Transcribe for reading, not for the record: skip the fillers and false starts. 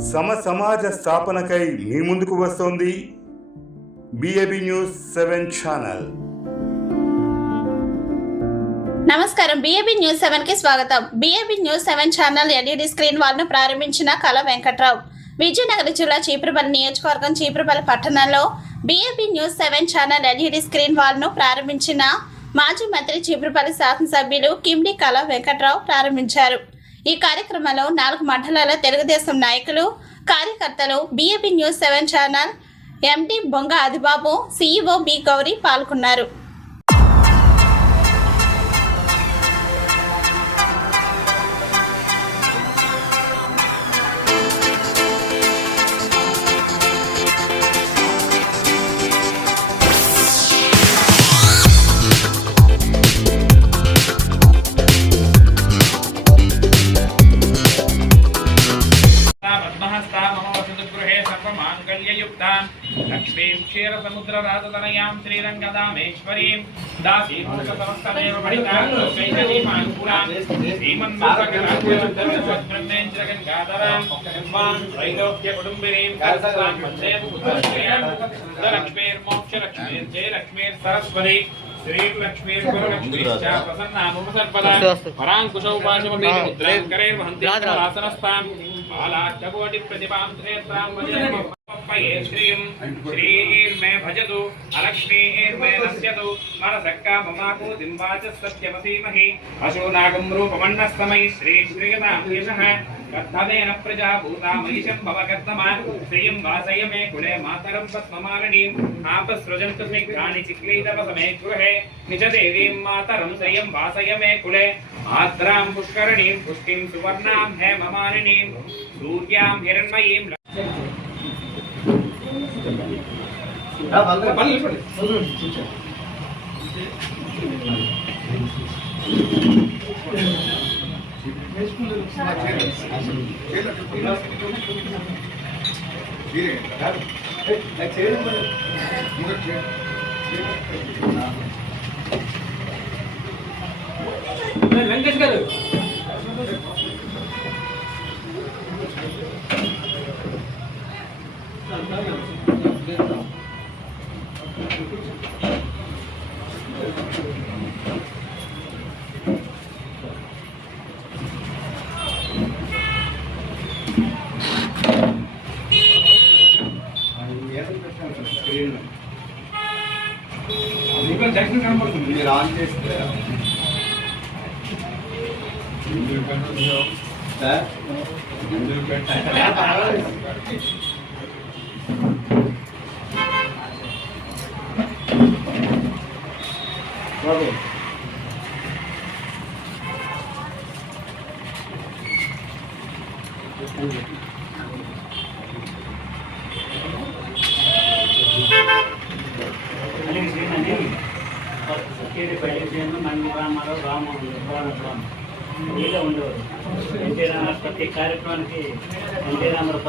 సమాజ స్థాపనకై మీ ముందుకు వస్తోంది బిఏబి న్యూస్ 7 ఛానల్. నమస్కారం. బిఏబి న్యూస్ 7 కి స్వాగతం. BAB news 7 channel LED screen wall ను ప్రారంభించిన కళ వెంకట్రావు. విజయనగరం జిల్లా చీపురుపల్లి నియోజకవర్గం చీపురుపల్లి పట్టణంలో BAB news 7 channel LED screen wall ను ప్రారంభించిన మాజీ మంత్రి చీపురుపల్లి శాసనసభ్యులు కిమ్డి కళ వెంకట్రావు ప్రారంభించారు. ఈ కార్యక్రమంలో 4 మండలాల తెలుగుదేశం నాయకులు, కార్యకర్తలు, బిఏబి న్యూస్ 7 ఛానల్ ఎండి బొంగ ఆదిబాబు, సిఇఓ బి గౌరీ పాల్గొన్నారు. लक्ष्मीं क्षीरसमुद्रराजतनयां श्रीरङ्गदामेश्वरीं दासीभूतसमस्तमेव परितां लोकैकदीपानुकूलां श्रीमन्महागणाधिपतिब्रह्मेन्द्रगङ्गाधरां वां त्रैलोक्यकुटुम्बिनीं कलसां वन्देपुत्रश्रियां लक्ष्मीर्मोक्षलक्ष्मीर्जयलक्ष्मीर्सरस्वती श्रीलक्ष्मीर्गुरुलक्ष्मीश्च प्रसन्नामुपसर्पदा पराङ्कुशौपाशमपीति मुद्रां करैर्वहन्ति आसनस्तां बालाच्चकोटिप्रतिभां श्रेत्रां वजनम् श्रीर्मे भजतु अलक्ष्मीर्मे नश्यतु मनसक्का ममाको दिम्बाच सत्यमसीमहि अशोनागं रूपमन्नस्तमै श्रीश्रीयतां यशः कथमेन प्रजा भूतामैशं भवकर्तमा श्रियं वासय मे कुले मातरं पद्ममालिनीं आपसृजन्तु स्निग्धानि चिक्लीतवसमे गृहे निजदेवीं मातरं श्रियं वासय मे कुले आद्रां पुष्करणीं पुष्टिं सुवर्णां हेममालिनीं सूर्यां हिरण्मयीं వెంకటేష్ గారు జగన్ కనపడుతుంది. మీరు ఆన్ చేస్తే రామారావు ఉండేవారు. ఎన్టీ రామారావు ప్రతి కార్యక్రమానికి ఎన్టీ రామారావు